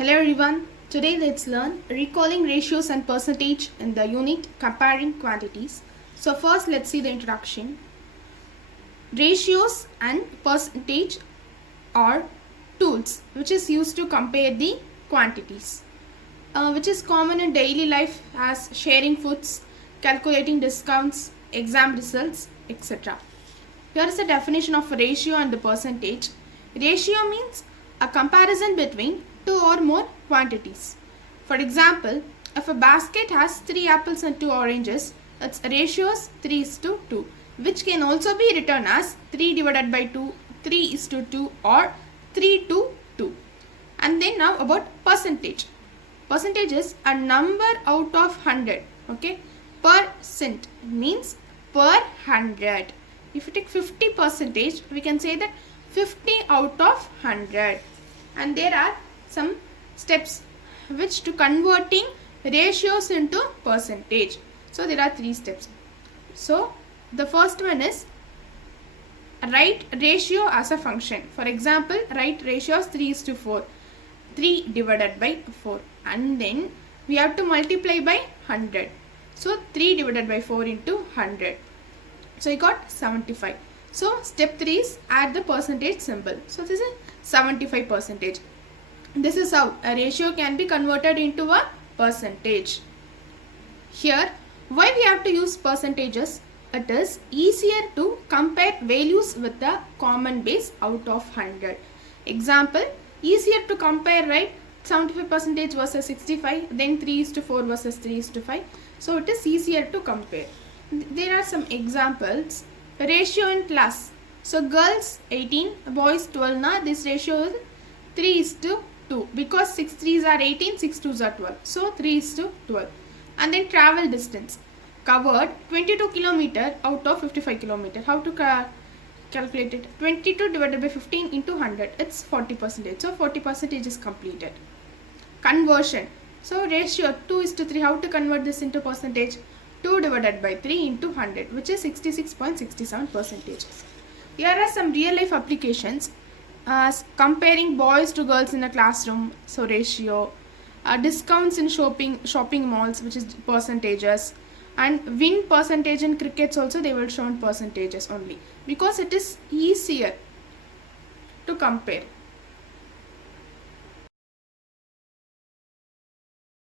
Hello everyone, today let's learn recalling ratios and percentage in the unit comparing quantities. So first let's see the introduction. Ratios and percentage are tools which is used to compare the quantities, which is common in daily life as sharing foods, calculating discounts, exam results, etc. Here is the definition of a ratio and the percentage. Ratio means a comparison between two or more quantities. For example, if a basket has 3 apples and 2 oranges, its ratio is 3:2, which can also be written as 3 divided by 2, 3:2 or 3:2. And then now about percentage. Percentage is a number out of 100. Okay, percent means per 100. If you take 50%, we can say that 50 out of 100. And there are some steps which to converting ratios into percentage. So there are 3 steps. So the first one is write ratio as a function. For example, write ratio as 3:4. 3 divided by 4. And then we have to multiply by 100. So 3 divided by 4 into 100. So you got 75. So step 3 is add the percentage symbol. So this is 75%. This is how a ratio can be converted into a percentage. Here, why we have to use percentages? It is easier to compare values with the common base out of 100. Example, easier to compare, right? 75% versus 65, then 3:4 versus 3:5. So it is easier to compare. There are some examples. Ratio in class. So girls 18, boys 12. Now this ratio is 3:2 because 6 3s are 18, 6 2s are 12. So 3:12. And then travel distance. Covered 22 km out of 55 km. How to calculate it? 22 divided by 15 into 100. It's 40%. So 40% is completed. Conversion. So ratio 2:3. How to convert this into percentage? 2 divided by 3 into 100, which is 66.67%. Here are some real life applications as comparing boys to girls in a classroom, so ratio, discounts in shopping malls, which is percentages, and win percentage in crickets also they will show in percentages only because it is easier to compare.